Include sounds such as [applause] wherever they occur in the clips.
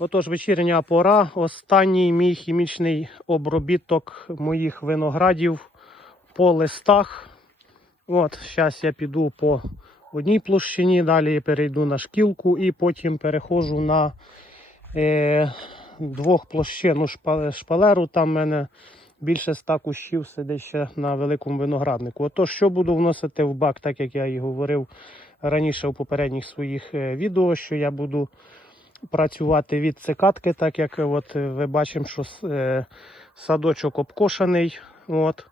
Отож, вечірня пора. Останній мій хімічний обробіток моїх виноградів по листах. От, зараз я піду по одній площині, далі перейду на шкілку і потім переходжу на е, двох площину шпалеру. Там в мене більше ста кущів сидить ще на великому винограднику. Отож, що буду вносити в бак, так як я і говорив раніше у попередніх своїх е, відео, що я буду працювати від цикатки, так як от е, ви бачимо, що е, садочок обкошений. От.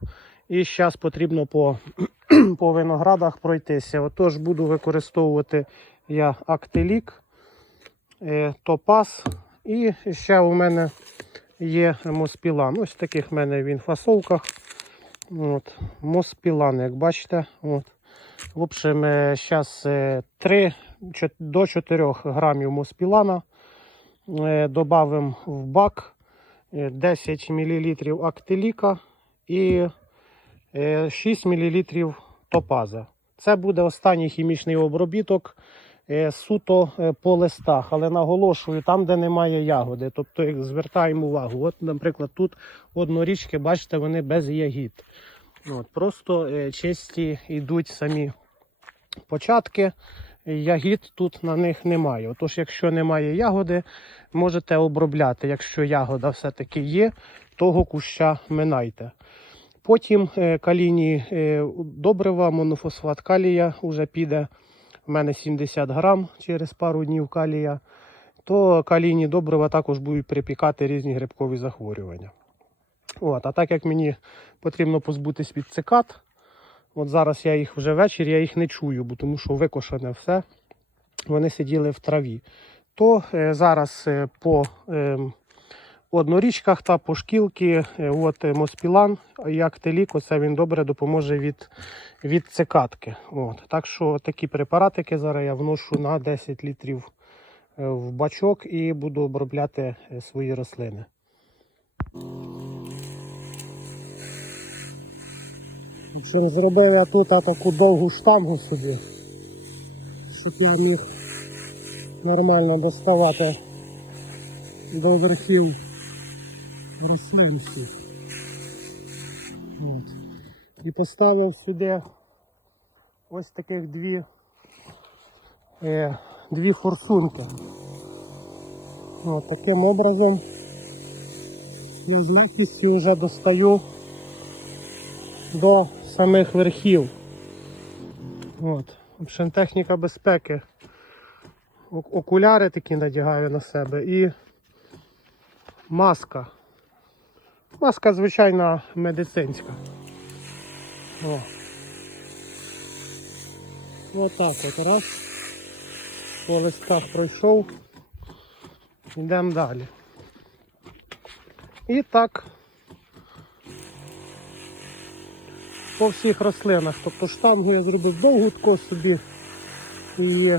І зараз потрібно по, [clears throat] по виноградах пройтися. Отож, буду використовувати я актилік, е, топаз. І ще у мене є моспілан. Ось таких в мене він фасовках. От, моспілан, як бачите. От. В общем, зараз 3 до 4 грамів моспілана. Добавимо в бак е, 10 мл актиліка і е, 6 мл топаза. Це буде останній хімічний обробіток е, суто е, по листах, але наголошую, там, де немає ягоди. Тобто звертаємо увагу. От, наприклад, тут однорічки, бачите, вони без ягід. От, просто е, чисті йдуть самі початки. Ягід тут на них немає. Отож, якщо немає ягоди, можете обробляти. Якщо ягода все-таки є, того куща минайте. Потім е, калійні е, добрива, монофосфат калія вже піде. У мене 70 грам через пару днів калія. То калійні добрива також будуть припікати різні грибкові захворювання. От, а так як мені потрібно позбутись від цикад, от зараз я їх вже ввечері, я їх не чую, бо тому що викошене все. Вони сиділи в траві. То е, зараз е, по е, однорічках та по шкілки, е, от е, Моспілан, як теліко, це він добре допоможе від, від цикадки. От. Так що такі препаратики зараз я вношу на 10 літрів е, в бачок і буду обробляти е, свої рослини. Що зробив я тут таку довгу штангу собі, щоб я міг нормально доставати до верхів рослин всіх. От. І поставив сюди ось таких дві, е, дві форсунки. От, таким образом я з легкістю вже достаю до самих верхів. От. В общем, техніка безпеки. Окуляри такі надягаю на себе і маска. Маска звичайна медицинська. О. Отак от раз. По листках пройшов. Йдемо далі. І так по всіх рослинах. Тобто штангу я зробив довгу таку собі і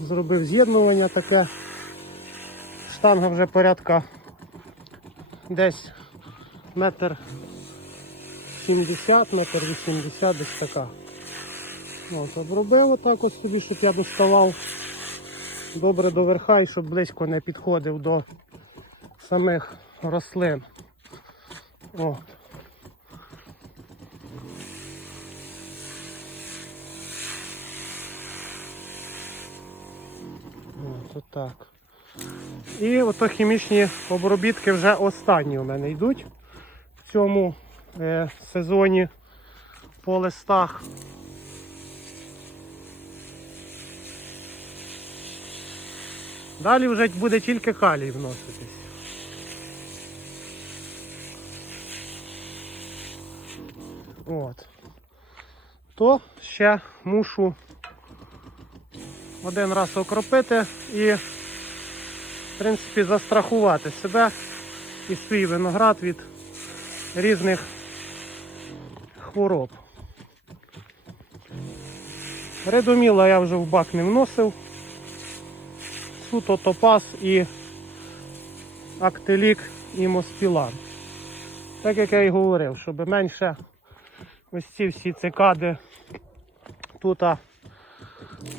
зробив з'єднування таке. Штанга вже порядка десь метр 70, метр 80, десь така. От, обробив отак ось собі, щоб я доставав добре до верха і щоб близько не підходив до самих рослин. От. Отак. І ото хімічні обробітки вже останні у мене йдуть в цьому е, сезоні по листах. Далі вже буде тільки калій вноситись. От. То ще мушу один раз окропити і, в принципі, застрахувати себе і свій виноград від різних хвороб. Редоміла я вже в бак не вносив. Суто топаз і актилік і моспілан. Так як я і говорив, щоб менше ось ці всі цикади тут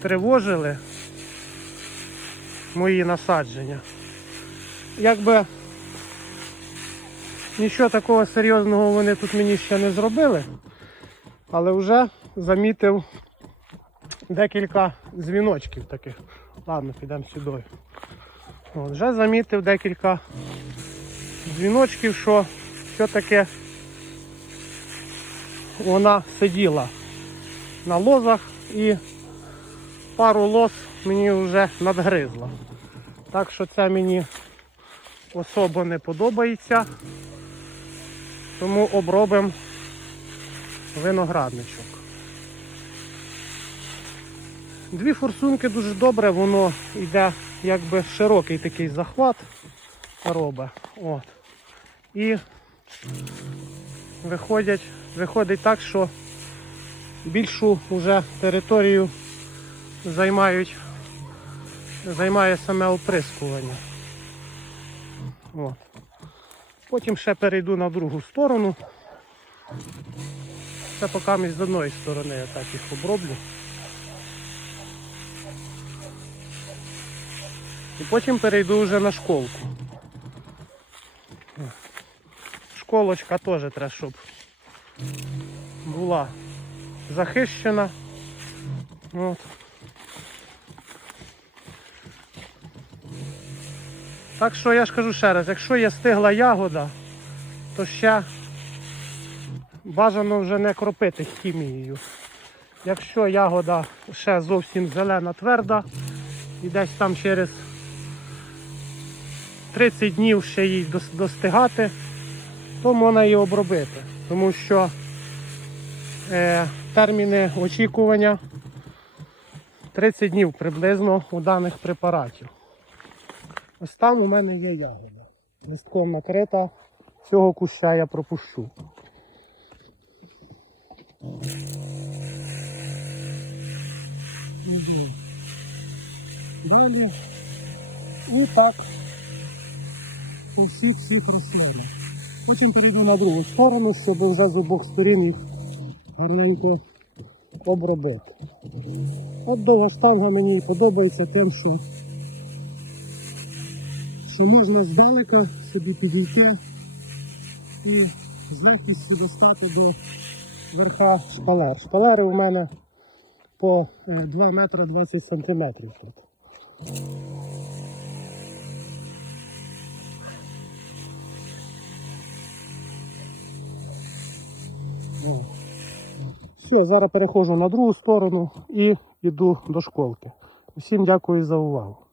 тривожили мої насадження, якби нічого такого серйозного вони тут мені ще не зробили, але вже замітив декілька дзвіночків таких. Ладно, підемо сюди. От, вже замітив декілька дзвіночків, що все-таки вона сиділа на лозах і пару лоз мені вже надгризла. Так що це мені особо не подобається. Тому обробимо виноградничок. Дві форсунки дуже добре, воно йде якби широкий такий захват робить. От. І виходять, виходить так, що більшу вже територію займають, займає саме оприскування. От. Потім ще перейду на другу сторону. Це поки з одної сторони я так їх оброблю. І потім перейду вже на школку. Школочка теж треба, щоб була захищена. От. Так що я ж кажу ще раз, якщо є стигла ягода, то ще бажано вже не кропити хімією. Якщо ягода ще зовсім зелена тверда, і десь там через 30 днів ще їй достигати, то можна її обробити. Тому що е, терміни очікування 30 днів приблизно у даних препаратів. Ось там у мене є ягода. Листком накрита, цього куща я пропущу. Далі. І так. У всіх всіх рослинах. Потім перейду на другу сторону, щоб вже з обох сторін їх гарненько обробити. От довга штанга мені подобається тим, що, що можна здалека собі підійти і з легкістю достати до верха шпалер. Шпалери у мене по е, 2 метри 20 сантиметрів. Все, зараз переходжу на другу сторону і йду до школки. Всім дякую за увагу.